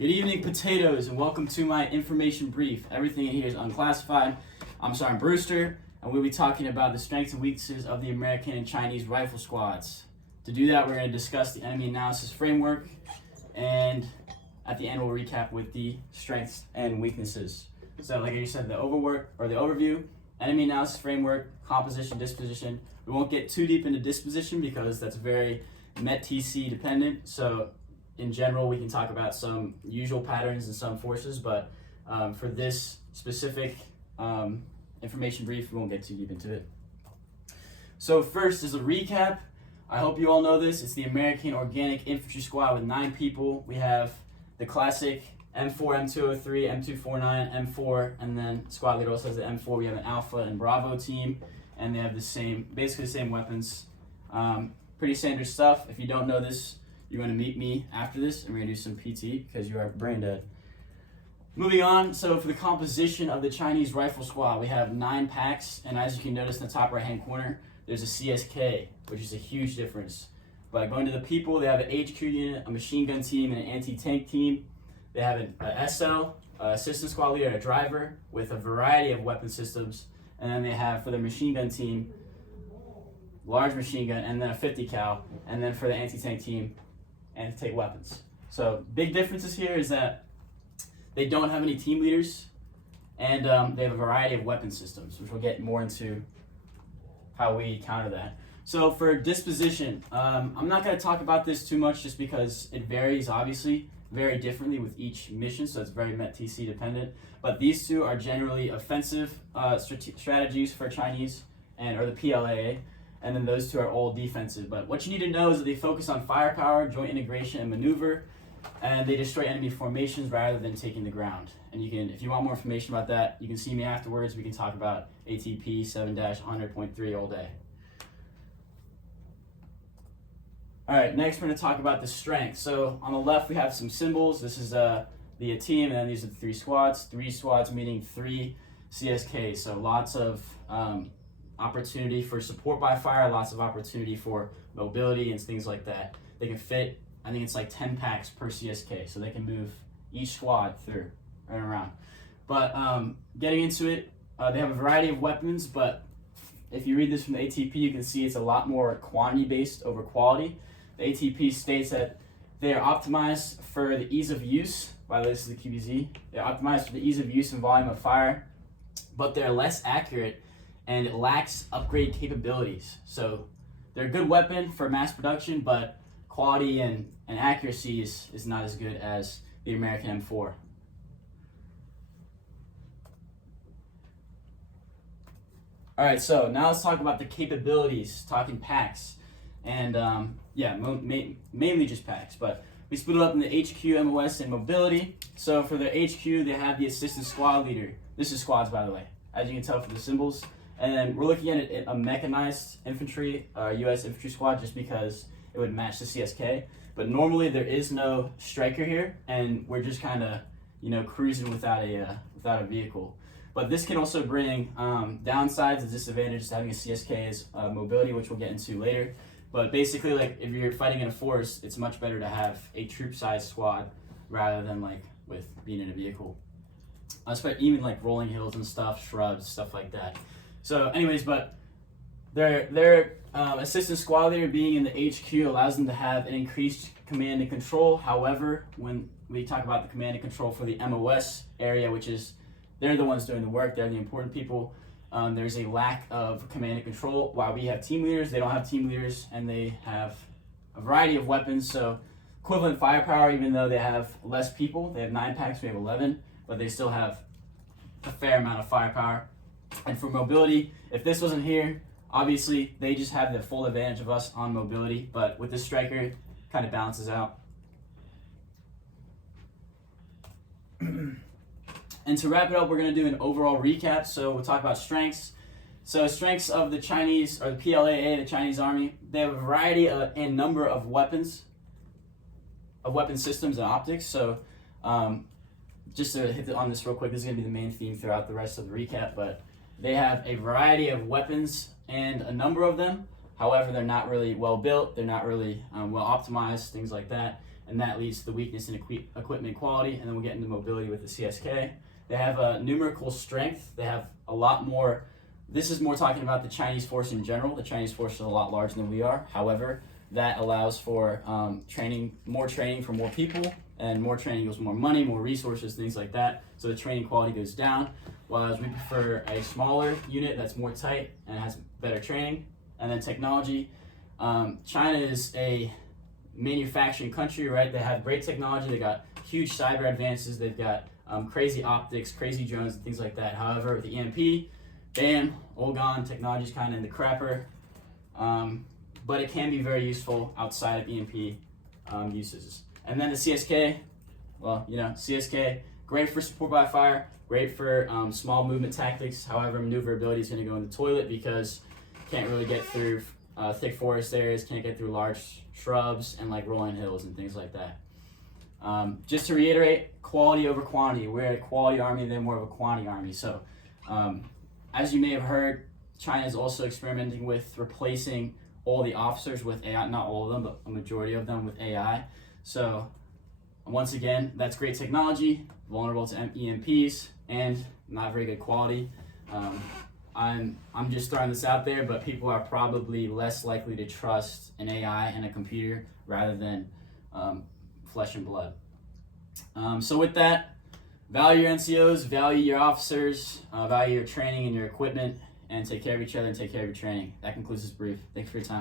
Good evening, potatoes, and welcome to my information brief. Everything in here is unclassified. I'm Sergeant Brewster, and we'll be talking about the strengths and weaknesses of the American and Chinese rifle squads. To do that, we're going to discuss the enemy analysis framework, and at the end, we'll recap with the strengths and weaknesses. So, like I said, the overview, enemy analysis framework, composition, disposition. We won't get too deep into disposition because that's very MET-TC dependent. So, in general, we can talk about some usual patterns and some forces, but for this specific information brief, we won't get too deep into it. So first is a recap. I hope you all know this. It's the American Organic Infantry Squad with 9 people. We have the classic M4, M203, M249, M4, and then squad leader also has the M4. We have an Alpha and Bravo team, and they have basically the same weapons. Pretty standard stuff. If you don't know this, you're going to meet me after this, and we're going to do some PT because you are brain dead. Moving on, so for the composition of the Chinese rifle squad, we have 9 packs, and as you can notice in the top right-hand corner, there's a CSK, which is a huge difference. But going to the people, they have an HQ unit, a machine gun team, and an anti-tank team. They have an SL, assistant squad leader, and a driver with a variety of weapon systems. And then they have, for the machine gun team, large machine gun, and then a 50 cal. And then for the anti-tank team, anti-tank weapons. So big differences here is that they don't have any team leaders, and they have a variety of weapon systems, which we'll get more into how we counter that. So for disposition, I'm not going to talk about this too much just because it varies, obviously, very differently with each mission, so it's very MET-TC dependent. But these two are generally offensive strategies for Chinese, or the PLAA, and then those two are all defensive. But what you need to know is that they focus on firepower, joint integration, and maneuver, and they destroy enemy formations rather than taking the ground. And you can, if you want more information about that, you can see me afterwards. We can talk about ATP 7-100.3 all day. All right, next we're going to talk about the strength. So on the left we have some symbols. This is the team, and then these are the 3 squads. 3 squads meaning 3 CSKs. So lots of opportunity for support by fire, lots of opportunity for mobility and things like that. They can fit, I think it's like 10 packs per CSK, so they can move each squad through and around. But getting into it, they have a variety of weapons, but if you read this from the ATP, you can see it's a lot more quantity based over quality. The ATP states that they are optimized for the ease of use. By the way, this is the QBZ. They're optimized for the ease of use and volume of fire, but they're less accurate and it lacks upgrade capabilities. So they're a good weapon for mass production, but quality and accuracy is not as good as the American M4. All right, so now let's talk about the capabilities, talking packs. And mainly just packs, but we split it up into HQ, MOS, and mobility. So for the HQ, they have the assistant squad leader. This is squads, by the way, as you can tell from the symbols. And then we're looking at a mechanized infantry, U.S. infantry squad, just because it would match the CSK. But normally there is no striker here, and we're just kind of, cruising without a vehicle. But this can also bring downsides and disadvantages to having a CSK as mobility, which we'll get into later. But basically, like if you're fighting in a force, it's much better to have a troop-sized squad rather than like with being in a vehicle. Even like rolling hills and stuff, shrubs, stuff like that. So anyways, but their assistant squad leader being in the HQ allows them to have an increased command and control. However, when we talk about the command and control for the MOS area, which is they're the ones doing the work, they're the important people, there's a lack of command and control. While we have team leaders, they don't have team leaders, and they have a variety of weapons. So equivalent firepower, even though they have less people, they have 9 packs, we have 11, but they still have a fair amount of firepower. And for mobility, if this wasn't here, obviously they just have the full advantage of us on mobility, but with this striker, it kind of balances out. And to wrap it up, we're going to do an overall recap. So we'll talk about strengths. So strengths of the Chinese, or the PLAA, the Chinese Army, they have a variety and number of weapons, weapon systems and optics. So just to hit on this real quick, this is going to be the main theme throughout the rest of the recap, but they have a variety of weapons and a number of them. However, they're not really well built, they're not really well optimized, things like that. and that leads to the weakness in equipment quality, and then we'll get into mobility with the CSK. They have a numerical strength. They have a lot more. This is more talking about the Chinese force in general. The Chinese force is a lot larger than we are. However, that allows for more training for more people, and more training equals more money, more resources, things like that. So the training quality goes down, whereas we prefer a smaller unit that's more tight and has better training. And then technology. China is a manufacturing country, right? They have great technology. They got huge cyber advances. They've got crazy optics, crazy drones, and things like that. However, with the EMP, bam, all gone. Technology's kind of in the crapper. But it can be very useful outside of EMP uses. And then the CSK, well, CSK, great for support by fire, great for small movement tactics. However, maneuverability is going to go in the toilet because you can't really get through thick forest areas, can't get through large shrubs and like rolling hills and things like that. Just to reiterate, quality over quantity. We're a quality army, they're more of a quantity army. So as you may have heard, China is also experimenting with replacing all the officers with AI, not all of them, but a majority of them with AI. So once again, that's great technology, vulnerable to EMPs, and not very good quality. I'm just throwing this out there, but people are probably less likely to trust an AI and a computer rather than flesh and blood. So with that, value your NCOs, value your officers, value your training and your equipment, and take care of each other and take care of your training. That concludes this brief. Thanks for your time.